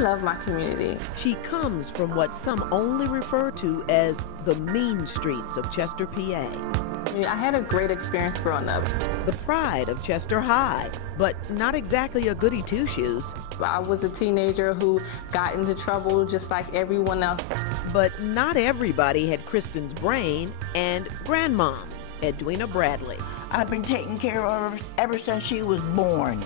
love my community. She comes from what some only refer to as the mean streets of Chester, PA. I had a great experience growing up. The pride of Chester High, but not exactly a goody two-shoes. I was a teenager who got into trouble just like everyone else. But not everybody had Kristen's brain and grandmom, Edwina Bradley. I've been taking care of her ever since she was born.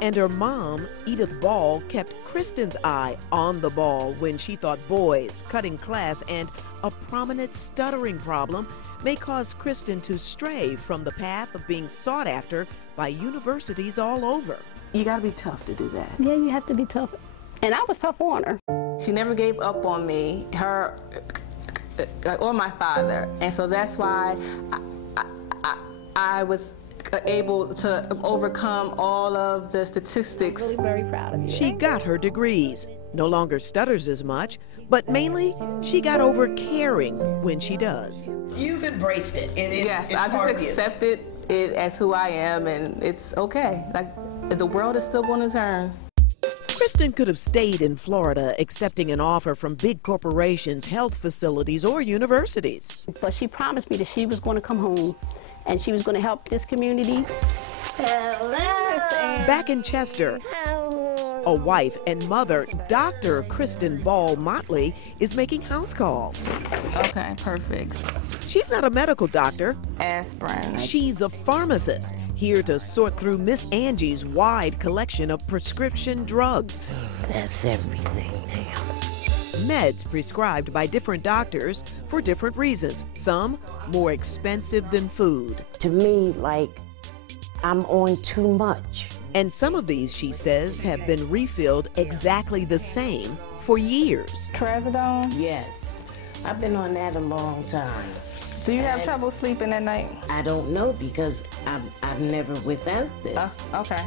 And her mom, Edith Ball, kept Kristen's eye on the ball when she thought boys, cutting class, and a prominent stuttering problem may cause Kristen to stray from the path of being sought after by universities all over. You gotta be tough to do that. Yeah, you have to be tough. And I was tough on her. She never gave up on me, her or my father. And so that's why I was able to overcome all of the statistics. I'm really very proud of you. She got her degrees, no longer stutters as much, but mainly she got over caring when she does. You've embraced it. Yes, I just accepted it as who I am, and it's okay. Like, the world is still going to turn. Kristen could have stayed in Florida accepting an offer from big corporations, health facilities, or universities. But she promised me that she was going to come home and she was going to help this community. Hello. Back in Chester, a wife and mother, Dr. Kristen Ball Motley, is making house calls. Okay, perfect. She's not a medical doctor. Aspirin. She's a pharmacist, here to sort through Miss Angie's wide collection of prescription drugs. That's everything now. Meds prescribed by different doctors for different reasons, some more expensive than food. To me, like, I'm on too much. And some of these, she says, have been refilled exactly the same for years. Trazodone? Yes, I've been on that a long time. Do you have trouble sleeping at night? I don't know because I'm never without this. Okay.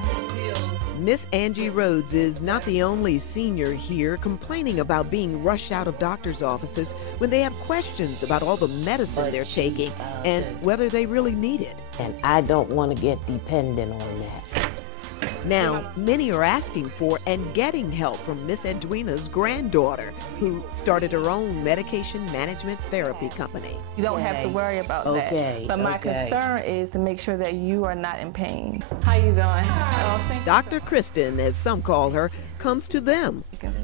Miss Angie Rhodes is not the only senior here complaining about being rushed out of doctor's offices when they have questions about all the medicine they're taking and whether they really need it. And I don't want to get dependent on that. Now, many are asking for and getting help from Miss Edwina's granddaughter, who started her own medication management therapy company. You don't have to worry about that. But my concern is to make sure that you are not in pain. How you doing? Oh, Dr. Kristen, as some call her, comes to them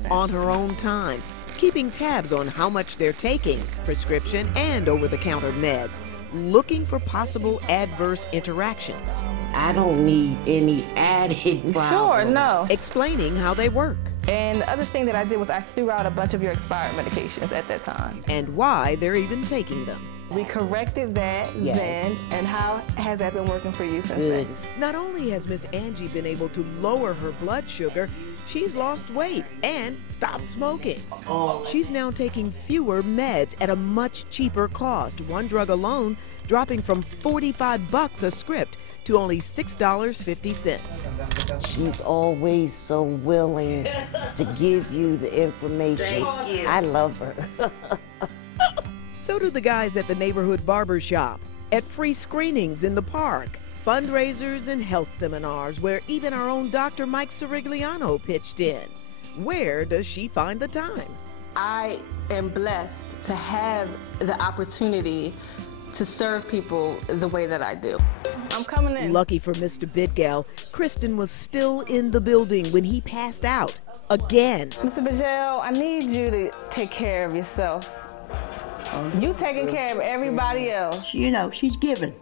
on her own time, keeping tabs on how much they're taking, prescription and over-the-counter meds, looking for possible adverse interactions. I don't need any added problems. Sure, no. Explaining how they work. And the other thing that I did was I threw out a bunch of your expired medications at that time. And why they're even taking them. We corrected that then, and how has that been working for you since then? Not only has Miss Angie been able to lower her blood sugar, she's lost weight and stopped smoking. She's now taking fewer meds at a much cheaper cost, one drug alone dropping from $45 a script to only $6.50. She's always so willing to give you the information. I love her. So do the guys at the neighborhood barber shop, at free screenings in the park, fundraisers and health seminars where even our own Dr. Mike Sirigliano pitched in. Where does she find the time? I am blessed to have the opportunity to serve people the way that I do. I'm coming in. Lucky for Mr. Bidgal, Kristen was still in the building when he passed out again. Mr. Bidgal, I need you to take care of yourself. You taking care of everybody else. You know, she's giving.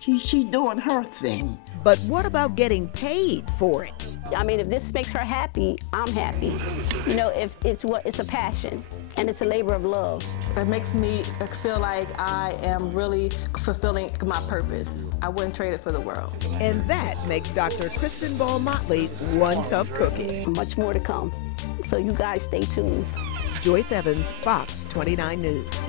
She's doing her thing. But what about getting paid for it? I mean, if this makes her happy, I'm happy. You know, if it's a passion and it's a labor of love. It makes me feel like I am really fulfilling my purpose. I wouldn't trade it for the world. And that makes Dr. Kristen Ball Motley one tough cookie. Much more to come. So you guys stay tuned. Joyce Evans, Fox 29 News.